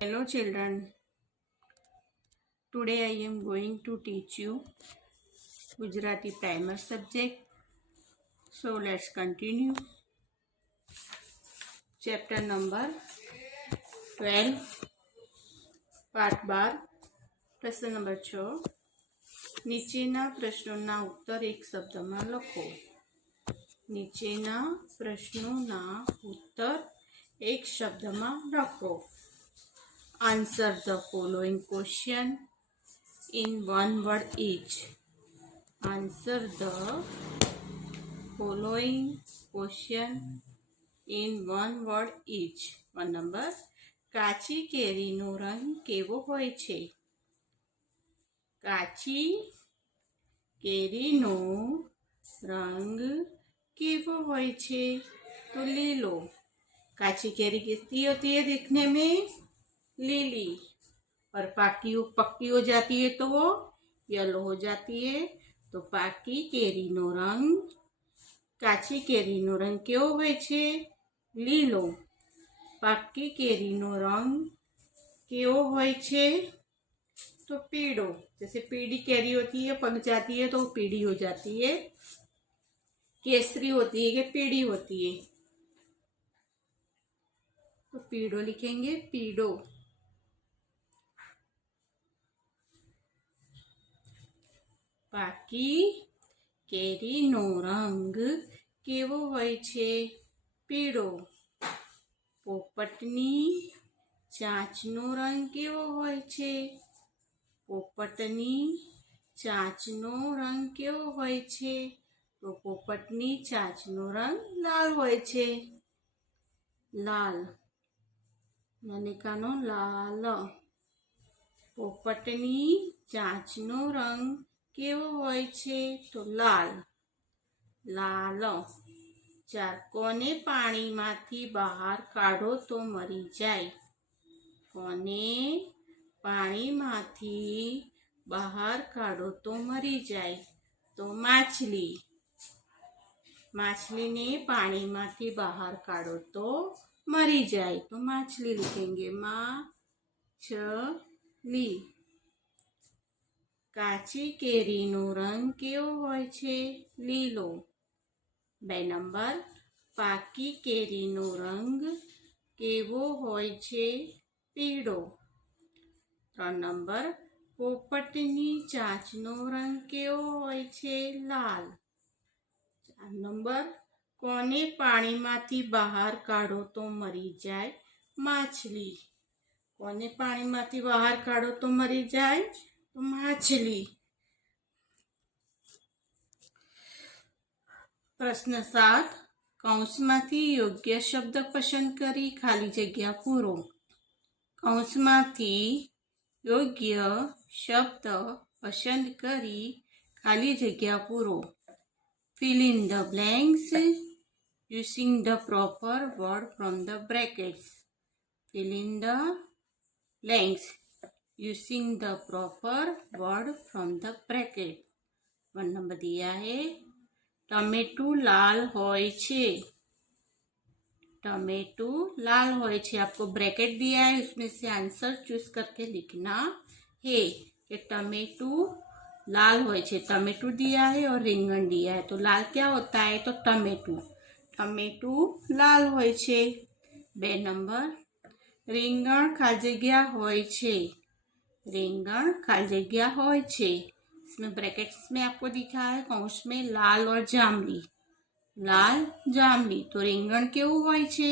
Hello children, today I am going to teach you Gujarati primer subject. So let's continue. Chapter number 12, part 12, પ્રશ્ન number 6. નીચેના પ્રશ્નોના ઉત્તર એક શબ્દમાં લખો. નીચેના પ્રશ્નોના ઉત્તર એક શબ્દમાં લખો. Answer the following question in one word each. Answer the following question in one word each. One number. કાચી કેરીનો રંગ કેવો હોય છે? કાચી કેરીનો રંગ કેવો હોય છે? तो लीलो. काची केरी कितनी होती है दिखने में? लीली. और पक्की हो जाती है तो वो येलो हो जाती है. तो पाकी केरीनो रंग, काची केरीनो रंग केवो होय छे? लीलो. पाकी केरीनो रंग केवो होय छे? तो पीड़ो. जैसे पीली केरी होती है, पक जाती है तो पीली हो जाती है. केसरी होती है कि पीली होती है? तो पीड़ो लिखेंगे, पीड़ो. પાકી કેરીનો રંગ કેવો હોય છે? પીળો. પોપટની ચાંચનો રંગ કેવો હોય છે? પોપટની ચાંચનો રંગ કેવો હોય છે? તો પોપટની ચાંચનો રંગ લાલ હોય છે. લાલ. નલિકાનો લાલ. પોપટની ચાંચનો રંગ કેવો હોય છે? તો લાલ. લાલ. 4. કોને પાણીમાંથી બહાર કાઢો તો મરી જાય? કોને પાણીમાંથી બહાર કાઢો તો મરી જાય? તો માછલી. માછલીને પાણીમાંથી બહાર કાઢો તો મરી જાય. તો માછલી लिखेंगे. માછલી. કાચી કેરીનો રંગ કેવો હોય છે? લીલો. 2 નંબર. પાકી કેરીનો રંગ કેવો હોય છે? પીળો. 3 નંબર. પોપટની ચાંચનો રંગ કેવો હોય છે? લાલ. 4 નંબર. કોને પાણીમાંથી બહાર કાઢો તો મરી જાય? માછલી. કોને પાણીમાંથી બહાર કાઢો તો મરી જાય? તો માછલી. પ્રશ્ન 7. કૌંસમાંથી યોગ્ય શબ્દ પસંદ કરી ખાલી જગ્યા પૂરો. કૌંસમાંથી યોગ્ય શબ્દ પસંદ કરી ખાલી જગ્યા પૂરો. Fill in the blanks using the proper word from the brackets. Fill in the blanks using the proper word from the bracket. 1 number दिया है. टमेटू लाल होय छे. टमेटू लाल होय छे. आपको ब्रैकेट दिया है, उसमें से आंसर चूज करके लिखना है कि टमेटू लाल होय छे. टमेटू दिया है और रिंगण दिया है. तो लाल क्या होता है? तो टमेटू. टमेटू लाल होय छे. 2 नंबर. રીંગણ ખાલી જગ્યા હોય છે. રીંગણ खाली जगह होय छे. इसमें ब्रैकेट्स में आपको दिखा है कौंस में लाल और जांबली. लाल जांबली. तो રીંગણ કેવું હોય છે?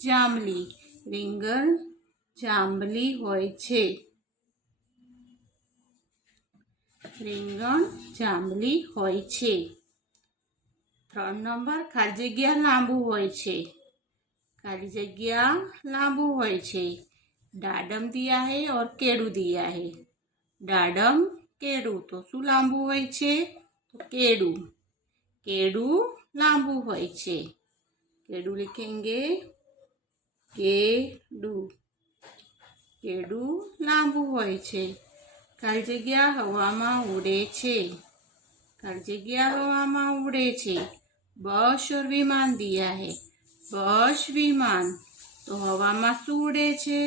જાંબલી. રીંગણ જાંબલી હોય છે. રીંગણ જાંબલી હોય છે. 3 નંબર. ખાલી જગ્યા લાંબુ હોય છે. खाली जगह लांबू होय छे. डाडम दिया है और केड़ू दिया है. डाडम केड़ू. तो शू लांबू होय छे? तो केड़ू. केड़ू लांबू होय छे. केड़ू लिखेंगे. केड़ू. केड़ू लांबू होय छे. खाली जगह हवामां उड़े छे. खाली जगह हवामां उड़े छे. बस और विमान दिया है. बस विमान. तो हवामां શું ઉડે છે?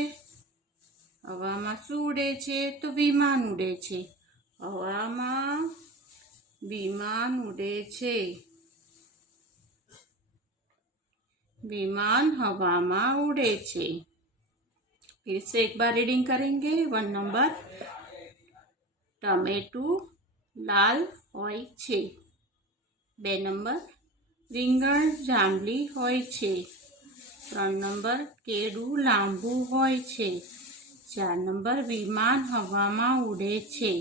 હવામાં શું ઉડે છે? તો વિમાન ઉડે છે. હવામાં વિમાન ઉડે છે. विमान हवा में उड़े छे। फिर से एक बार रीडिंग करेंगे। 1 नंबर, टमेटू लाल होय छे। 2 नंबर, રીંગણ જાંબલી હોય છે। 3 નંબર, કેળું લાંબુ હોય છે। 4 નંબર, વિમાન હવામાં ઉડે છે।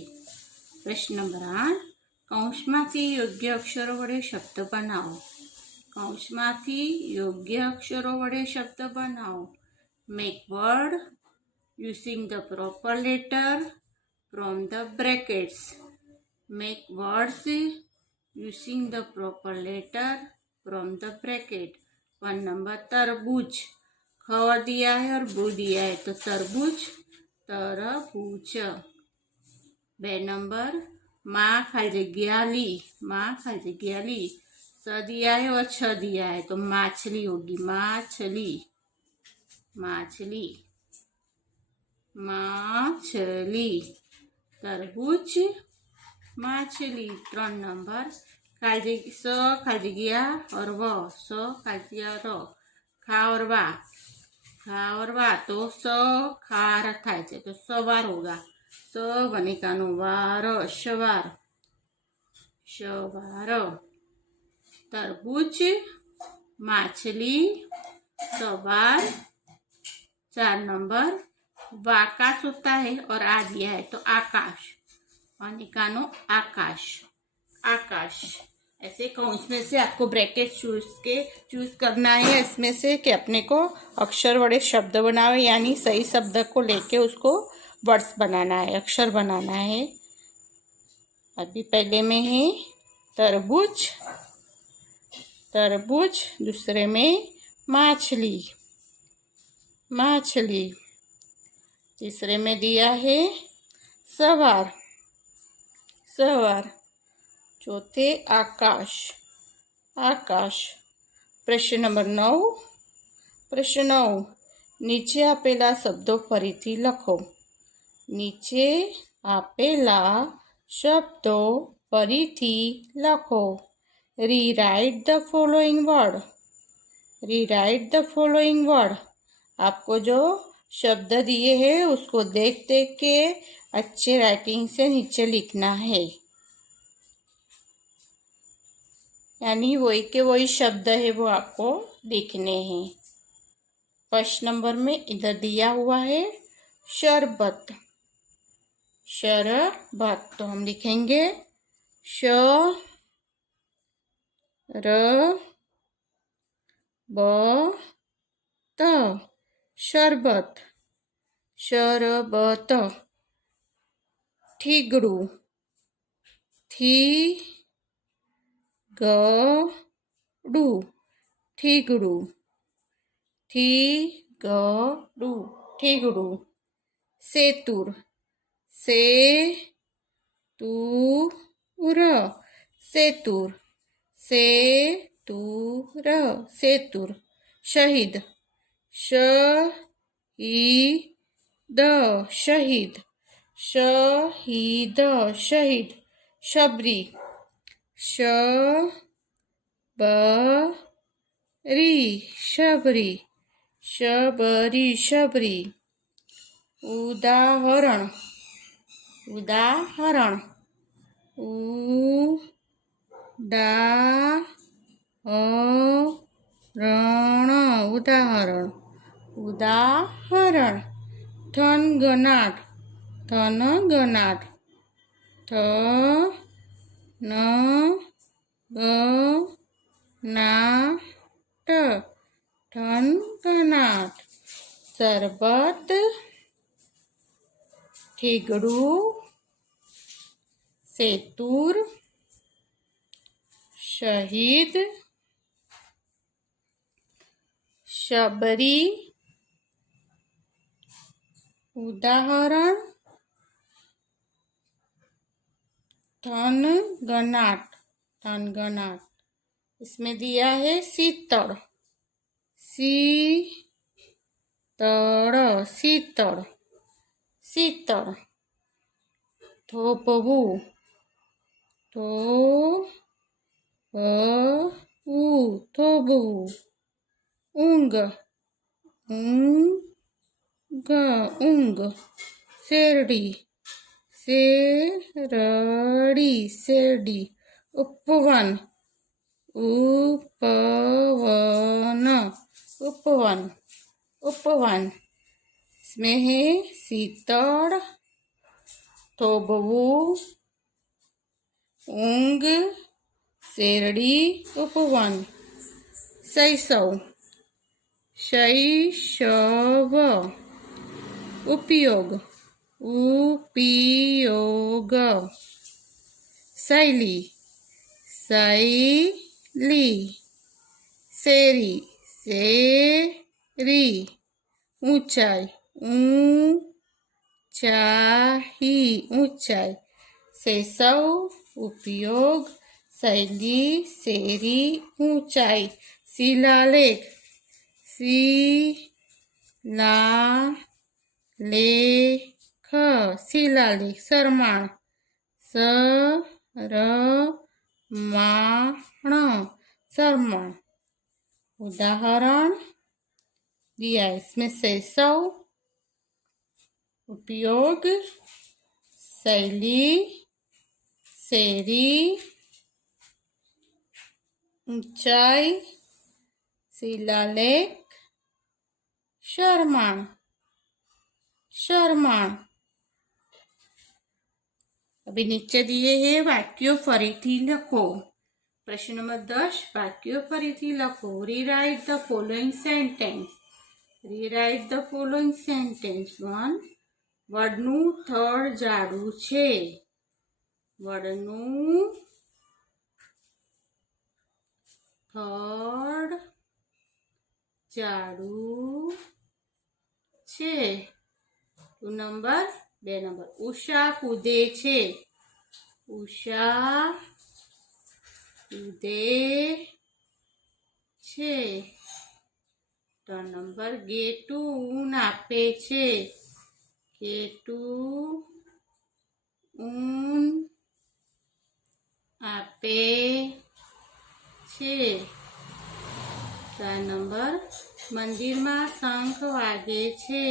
પ્રશ્ન નંબર 8, કૌંસમાંથી યોગ્ય અક્ષરો વડે શબ્દ બનાવો। કૌંસમાંથી યોગ્ય અક્ષરો વડે શબ્દ બનાવો। Make word using the proper letter from the brackets. Make words using the proper letter from the bracket. 1 number, तरबूज। ख दिया है और बू दिया है तो तरबूज, तरबूज। 2 नंबर, माँ खाली जगह ली। माँ खाली जगह ली। स दिया है और छ दिया है तो माछली होगी, माछली, माछली, माछली। तरबूज, माछली। 3 नंबर, खाली स खाली गया और व, स खाली गया र, खा और वा, खा और वा तो स खार थाय छे तो सवार होगा। स वनिकानो वार, सवार, सवार। तरबूज, माछली, सवार। 4 नंबर, वाकाश होता है और आ दिया है तो आकाश, वनिकानो आकाश, आकाश। ऐसे कौंस में से आपको ब्रैकेट चूज करना है इसमें से कि अपने को अक्षर वड़े शब्द बनावे, यानी सही शब्द को लेके उसको वर्ड्स बनाना है, अक्षर बनाना है। अभी पहले में है तरबूज, तरबूज। दूसरे में माछली, माछली। तीसरे में दिया है सवार, सवार। चौथे आकाश, आकाश। प्रश्न नंबर 9, प्रश्न 9, नीचे आपेला शब्दों फरीथी लखो। नीचे आपेला शब्दों फरीथी लखो। Rewrite the following word, rewrite the following word. आपको जो शब्द दिए हैं उसको देख देख के अच्छे राइटिंग से नीचे लिखना है, यानी वही के वही शब्द है वो आपको लिखने हैं। फर्स्ट नंबर में इधर दिया हुआ है शरबत, शरबत। तो हम लिखेंगे श र ब त, शरबत, शरबत। ठीगड़ू, थी गड़ू, ठीगड़ू, थी गड़ू, ठीगड़ू। सेतुर, से तूर, सेतुर, से तूर, सेतुर। शहीद, शहीद, शहीद, शहीद, शहीद। शबरी, शबरी, शबरी, शबरी, शबरी। उदाहरण, उदाहरण, उदाहरण, उदाहरण, उदाहरण। थनगनाट, थनगनाट, थनगनाट, थनगनाट। शरबत, ठीगड़ू, सेतुर, शहीद, शबरी, उदाहरण, थनगनाट, थनगनाट। इसमें दिया है शीतल, शीतल, शीतल, શીતળ. થોભવું. થોભવું. ઊંઘ. ઊંઘ. શેરડી. શેરડી. ઉપવન. ઉપવન. સ્નેહ. શીતળ. થોભવું. ઊંઘ. શેરડી. ઉપવન. શૈશવ. ઉપયોગ. શૈલી. શેરી. ઊંચાઈ. શૈશવ. ઉપયોગ. શૈલી. શેરી. ઊંચાઈ. શિલાલેખ. શિલાલેખ. સરમાણ. સરમાણ. ઉદાહરણ दिया है। इसमें शैशव, उपयोग, शैली, शहरी, ऊंचाई, शिलालेख, शर्माण। अभी नीचे दिए हैं वाक्यों फरीथी लखो। प्रश्न नंबर 10 वाक्यों फरीथी लखो। Rewrite the following sentence. Rewrite the following sentence. 1. વડનું થડ જાડું છે. વડનું થડ જાડું છે. 2 નંબર. ઉષા કૂદે છે. ઉષા કૂદે છે. 3 નંબર. ગેટુ ઊન આપે છે. ગેટુ ઊન આપે છે. 4 નંબર. મંદિરમાં શંખ વાગે છે.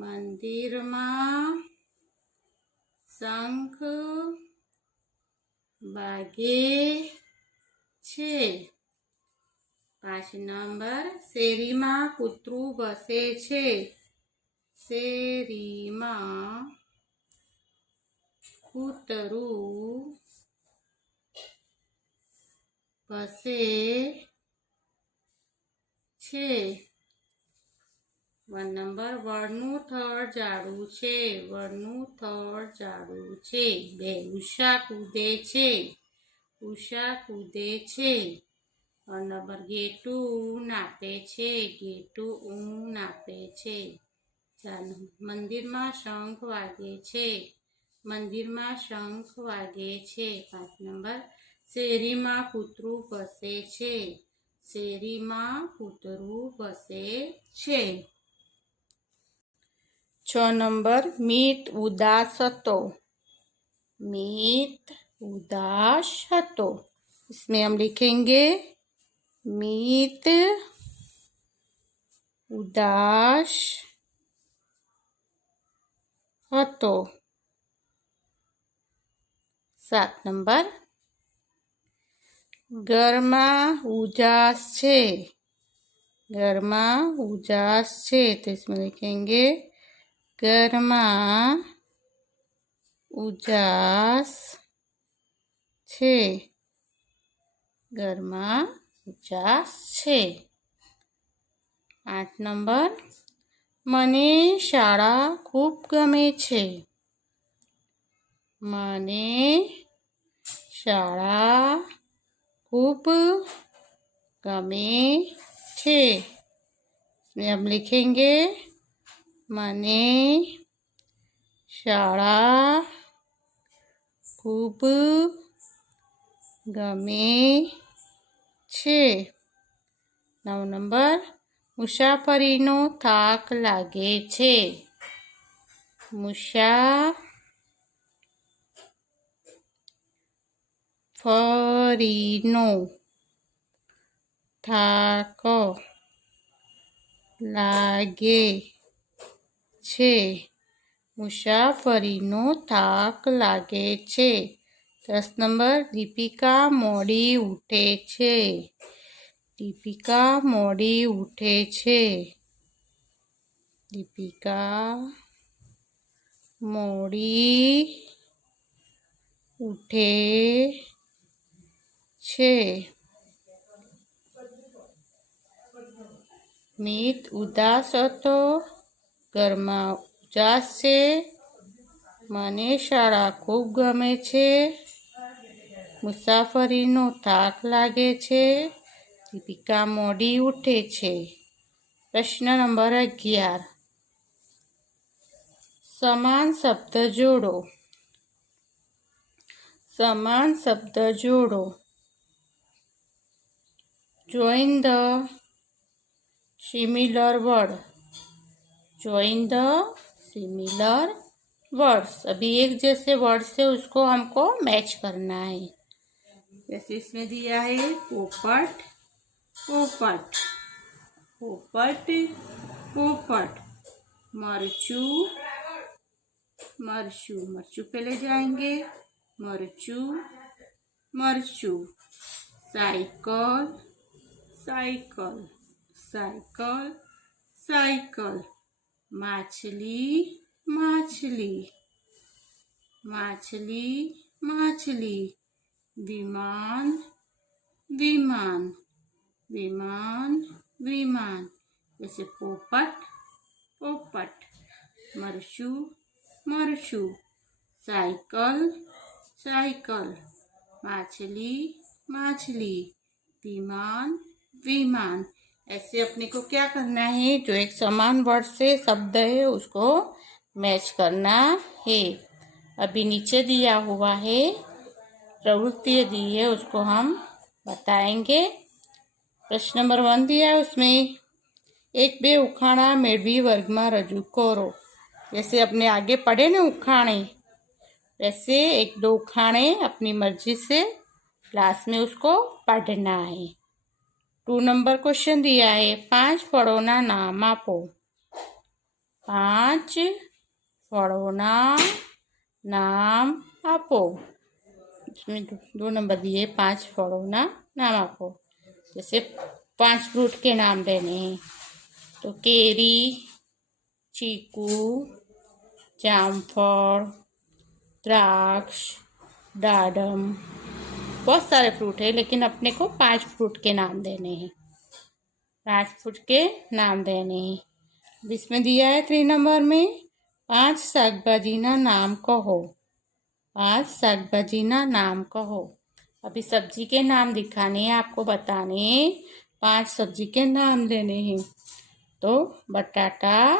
મંદિરમાં શંખ વાગે છે. 5 નંબર. શેરીમાં કૂતરું ભસે છે. શેરીમાં કૂતરું ભસે છે. 1 નંબર. વડનું થડ જાડું છે. વડનું થડ જાડું છે. 2. ઉષા કૂદે છે. ઉષા કૂદે છે. 3 નંબર. ગેટુ ઊન આપે છે. ગેટુ ઊન આપે છે. 4 નંબર. મંદિરમાં શંખ વાગે છે. મંદિરમાં શંખ વાગે છે. 5 નંબર. શેરીમાં કૂતરું ભસે છે. શેરીમાં કૂતરું ભસે છે. 6 નંબર. મીત ઉદાસ હતો. मीत उदास હતો. इसमें हम लिखेंगे मीत उदास હતો. 7 નંબર. ઘરમાં ઉજાસ છે. ઘરમાં ઉજાસ છે. तो इसमें लिखेंगे ઘરમાં ઉજાસ છે. ઘરમાં ઉજાસ છે. 8 નંબર. મને શાળા ખૂબ ગમે છે. મને શાળા ખૂબ ગમે છે. इसमें हम लिखेंगे મને શાળા ખૂબ ગમે છે. 9 નંબર. મુસાફરીનો થાક લાગે છે. મુસાફરીનો થાક લાગે છે. મુસાફરીનો થાક લાગે છે. 10 નંબર, દીપિકા મોડી ઉઠે છે. દીપિકા મોડી ઉઠે છે. દીપિકા મોડી ઉઠે છે. મિત ઉદાસ હતો. ઘરમાં ઉદાસ છે. મને શાળા ખૂબ ગમે છે. મુસાફરીનો થાક લાગે છે. દીપિકા મોડી ઉઠે છે. પ્રશ્ન નંબર 11. સમાન શબ્દ જોડો. સમાન શબ્દ જોડો. Join the similar word. Join the similar words. अभी एक जैसे वर्ड से उसको हमको मैच करना है. जैसे इसमें दिया है पोपट पोपट, पोपट पोपट, मरचू मरचू, मरचू पे ले जाएंगे. मरचू मरचू. Cycle cycle, cycle cycle. माछली माछली, माछली माछली. विमान विमान, विमान विमान. जैसे पोपट पोपट, मरचू मरचू, साइकिल साइकिल, माछली माछली, विमान विमान. ऐसे अपने को क्या करना है, जो एक समान वर्ड से शब्द है उसको मैच करना है. अभी नीचे दिया हुआ है, प्रवृत्ति दी है, उसको हम बताएंगे. प्रश्न नंबर 1 दिया है, उसमें 1-2 उखाणा मेळवी वर्गમાં રજૂ करो. जैसे अपने आगे पढ़े ना उखाणे, वैसे 1-2 उखाणे अपनी मर्जी से क्लास में उसको पढ़ना है. 2 नंबर क्वेश्चन दिया है, 5 ફળોના નામ આપો. 5 ફળોના નામ આપો. इसमें 2 नंबर दिए, 5 ફળોના नाम आपो. जैसे 5 फ्रूट के नाम देने हैं, तो केरी, चीकू, जामफल, द्राक्ष, दाडम. बहुत सारे फ्रूट है, लेकिन अपने को 5 फ्रूट के नाम देने हैं. 5 फ्रूट के नाम देने हैं. इसमें दिया है 3 नंबर में, 5 શાકભાજીના नाम कहो. 5 શાકભાજીના नाम कहो. अभी सब्जी के नाम दिखाने हैं, आपको बताने 5 सब्जी के नाम देने हैं. तो बटाटा,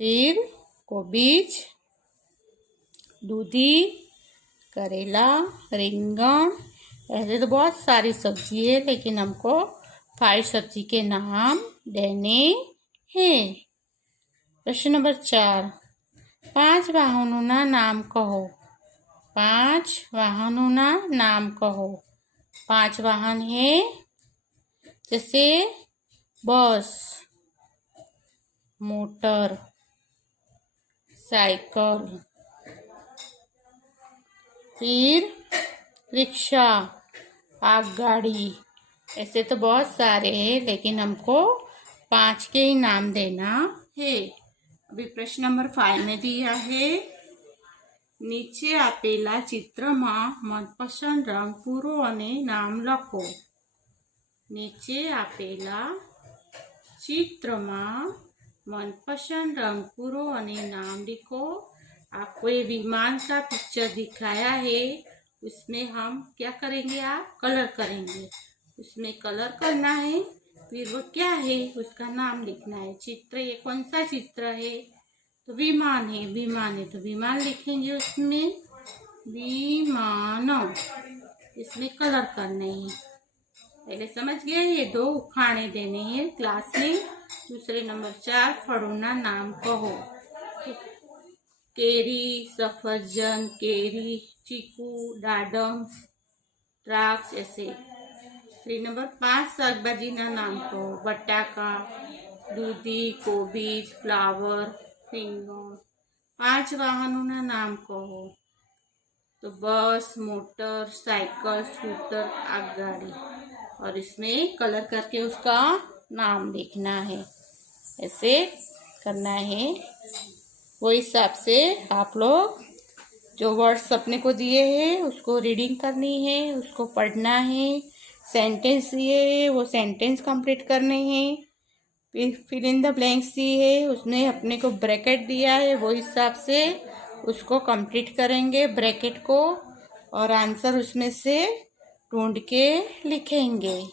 फिर कोबीज, दूधी, करेला, रिंगण. ऐसे तो बहुत सारी सब्जी है, लेकिन हमको 5 सब्जी के नाम देने हैं. प्रश्न नंबर 4, 5 વાહનોના નામ કહો. 5 વાહનોના नाम कहो. 5 वाहन है, जैसे बस, मोटर, साइकिल, फिर रिक्शा, आगगाड़ी. ऐसे तो बहुत सारे हैं, लेकिन हमको 5 के ही नाम देना है. अभी प्रश्न नंबर 5 में दिया है, નીચે આપેલા ચિત્રમાં મનપસંદ રંગ પૂરો અને નામ લખો. નીચે આપેલા चित्रमा मनपसंद रंग पूरो અને नाम लिखो. आपको ये विमान का पिक्चर दिखाया है, उसमें हम क्या करेंगे, आप कलर करेंगे. उसमें कलर करना है, फिर वो क्या है उसका नाम लिखना है. चित्र ये कौन सा चित्र है, तो विमान है. विमान है तो विमान लिखेंगे. उसमें विमान, इसमें कलर करने हैं. पहले समझ गए. ये 2 उखाणे देने हैं क्लास में. दूसरे नंबर 4 ફળોના નામ કહો. केरी, सफरजन, केरी, चीकू, दाडम, द्राक्ष ऐसे। 3 नंबर 5 શાકભાજીના નામ કહો. બટાકા, દૂધી, કોબીજ, ફ્લાવર, રીંગણ. 5 વાહનોના નામ કહો. तो बस, मोटर, साइकिल, स्कूटर, आगगाड़ी। और इसमें कलर करके उसका नाम लिखना है। ऐसे करना है। वो हिसाब से आप लोग जो वर्ड्स अपने को दिए हैं उसको रीडिंग करनी है, उसको पढ़ना है। सेंटेंस दिए है वो सेंटेंस कंप्लीट करने हैं। फिर इन द ब्लैंक्स दिए है उसने अपने को ब्रैकेट दिया है वो हिसाब से उसको कंप्लीट करेंगे ब्रैकेट को, और आंसर उसमें से ढूंढ के लिखेंगे।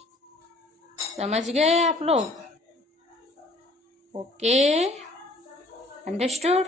समझ गए आप लोग? Okay, understood.